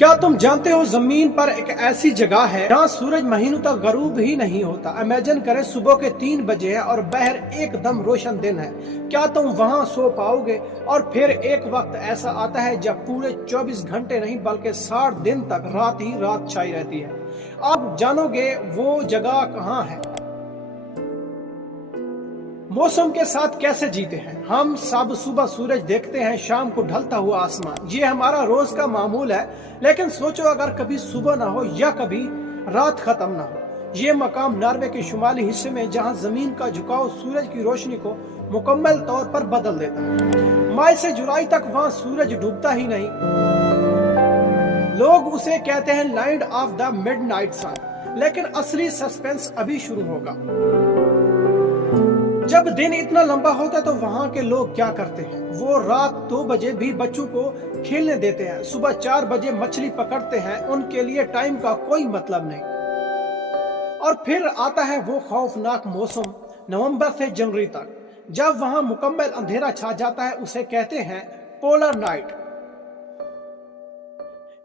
क्या तुम जानते हो जमीन पर एक ऐसी जगह है जहाँ सूरज महीनों तक गरूब ही नहीं होता। इमेजिन करें सुबह के 3 बजे है और बाहर एकदम रोशन दिन है। क्या तुम वहाँ सो पाओगे? और फिर एक वक्त ऐसा आता है जब पूरे 24 घंटे नहीं बल्कि 60 दिन तक रात ही रात छाई रहती है। आप जानोगे वो जगह कहाँ है? मौसम के साथ कैसे जीते हैं हम सब? सुबह सूरज देखते हैं, शाम को ढलता हुआ आसमान, ये हमारा रोज का मामूल है। लेकिन सोचो अगर कभी सुबह ना हो या कभी रात खत्म ना हो। ये मकाम नॉर्वे के शुमाली हिस्से में जहां जमीन का झुकाव सूरज की रोशनी को मुकम्मल तौर पर बदल देता है। मई से जुलाई तक वहां सूरज डूबता ही नहीं। लोग उसे कहते हैं लैंड ऑफ द मिडनाइट सन, लेकिन असली सस्पेंस अभी शुरू होगा। जब दिन इतना लंबा होता तो वहाँ के लोग क्या करते हैं? वो रात 2 बजे भी बच्चों को खेलने देते हैं, सुबह 4 बजे मछली पकड़ते हैं। उनके लिए टाइम का कोई मतलब नहीं। और फिर आता है वो खौफनाक मौसम नवंबर से जनवरी तक, जब वहाँ मुकम्मल अंधेरा छा जाता है। उसे कहते हैं पोलर नाइट।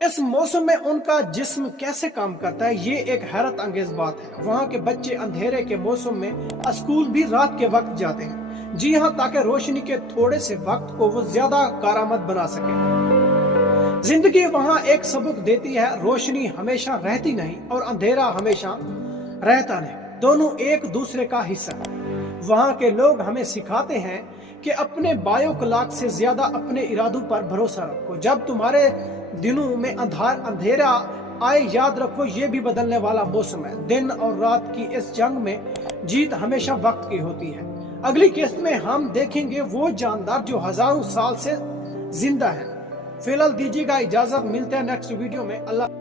इस मौसम में उनका जिस्म कैसे काम करता है, ये एक हैरत अंगेज बात है। वहाँ के बच्चे अंधेरे के मौसम में स्कूल भी रात के वक्त जाते हैं। जी हाँ, ताकि रोशनी के थोड़े से वक्त को वो ज्यादा कारामद बना सके। जिंदगी वहाँ एक सबक देती है, रोशनी हमेशा रहती नहीं और अंधेरा हमेशा रहता नहीं। दोनों एक दूसरे का हिस्सा है। वहाँ के लोग हमें सिखाते हैं कि अपने बायो क्लॉक से ज्यादा अपने इरादों पर भरोसा रखो। जब तुम्हारे दिनों में अंधेरा आए, याद रखो ये भी बदलने वाला मौसम है। दिन और रात की इस जंग में जीत हमेशा वक्त की होती है। अगली किस्त में हम देखेंगे वो जानदार जो हजारों साल से जिंदा है। फिलहाल दीजिएगा इजाजत, मिलते हैं नेक्स्ट वीडियो में। अल्लाह।